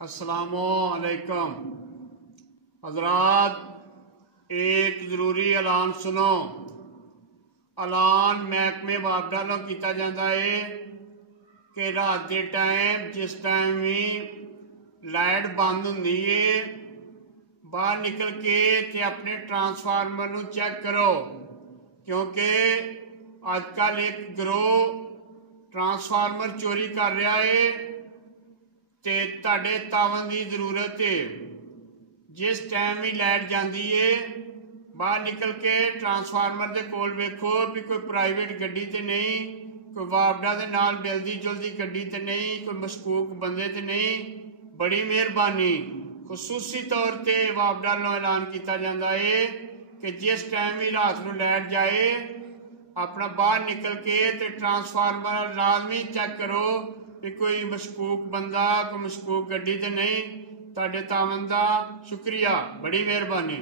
अस्सलामुअलैकुम हज़रात, एक ज़रूरी ऐलान सुनो। ऐलान महकमे वापडा नाल कीता जांदा है कि रात के टाइम जिस टाइम भी लाइट बंद हुंदी है, बाहर निकल के ते अपने ट्रांसफार्मर नूं चैक करो, क्योंकि अजकल एक गिरोह ट्रांसफार्मर चोरी कर रहा है ते तुहाडे तावन की जरूरत है। जिस टाइम भी लाइट जाती है, बाहर निकल के ट्रांसफार्मर के कोल वेखो भी कोई प्राइवेट गड्डी तो नहीं, कोई वापडा दे नाल मिलदी जुलदी गड्डी तो नहीं, कोई मशकूक बंदे तो नहीं। बड़ी मेहरबानी। खसूसी तौर पर वापडा नाल ऐलान किया जाता है कि जिस टाइम भी रात को लाइट जाए, अपना बाहर निकल के ते ट्रांसफार्मर लाजमी चेक करो कि कोई मशकूक बंदा, कोई मशकूक गड्डी तो नहीं। तुहाडे तावन दा शुक्रिया, बड़ी मेहरबानी।